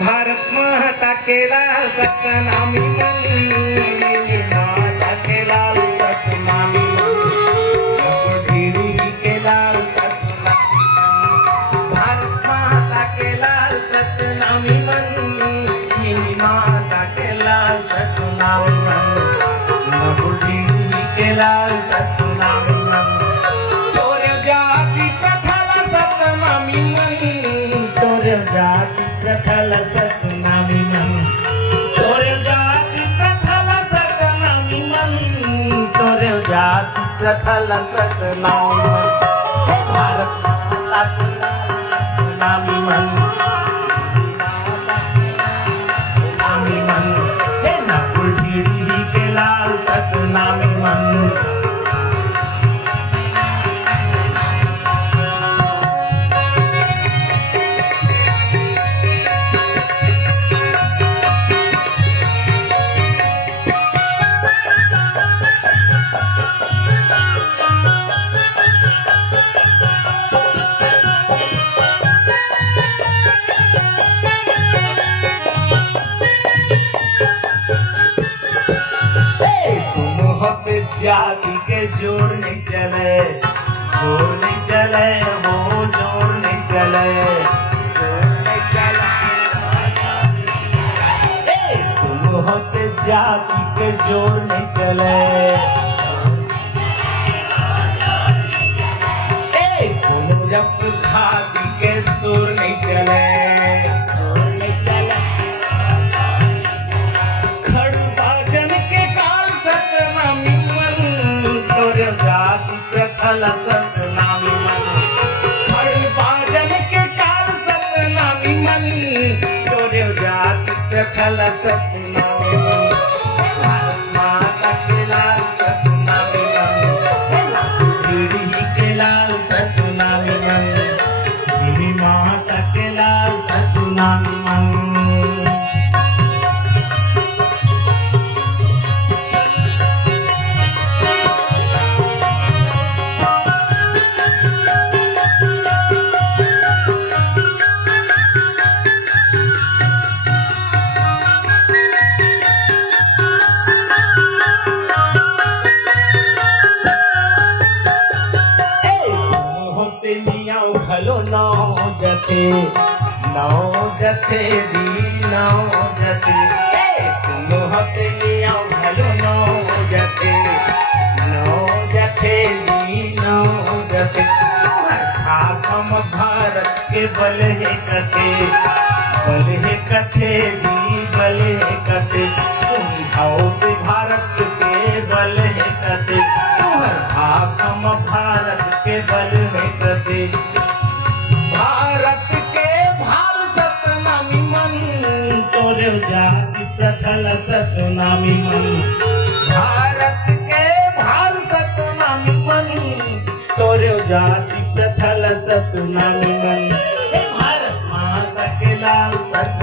भारत माता के लाल सतनामी मन, माता के लाल सतनामी मन, ढीढ़ी के लाल सतनामी मन। भारत माता के लाल सतनामी मन, माता के लाल सतनामी मन, ढीढ़ी के लाल सतनामी मन। तोरे जाति प्रथल सतनामी मन, तोरे जाति प्रथल सतनामी मन, तोरे जाति प्रथल सतनामी मन, तोरे जाति प्रथल सतनामी मन। हे भारत माता के सतनामी मन, सतनामी मन, हे नकुल ढीढ़ी के लाल सतनामी मन। जाति के जोड़ने चले, जोड़ने चले, वो जोड़ने चले, जोड़ने चले। तुम होते जाति के जोड़ने चले, तुम जब खाती के सुरने चले, सुरने चले। खड़बाजन के काल सतनामी तोरे जाति प्रथल सतनामी मन, खड़बाजन के काल सतनामी मन, तोरे जाति प्रथल सतनामी मन। भारत माता के लाल सतनामी मन, ढीढ़ी के लाल सतनामी मन, ढीढ़ी माता के लाल सतनामी मन। भलो नौ जते, नौ जते दी नौ जते, तुम होते नियाओ भलो नौ जते, नौ जते दी नौ जते। हम भारत के बल है कथे, बल है कथे दी बल है कथे, तुम भारत के बल है कथे, हम भारत के बल है कथे। भारत के भार सतनामी मन, तोरे जाति प्रथल सतनामी मन, भारत के भार सतनामी मन, तोरे जाति प्रथल सतनामी मन। हे भारत माता के लाल सत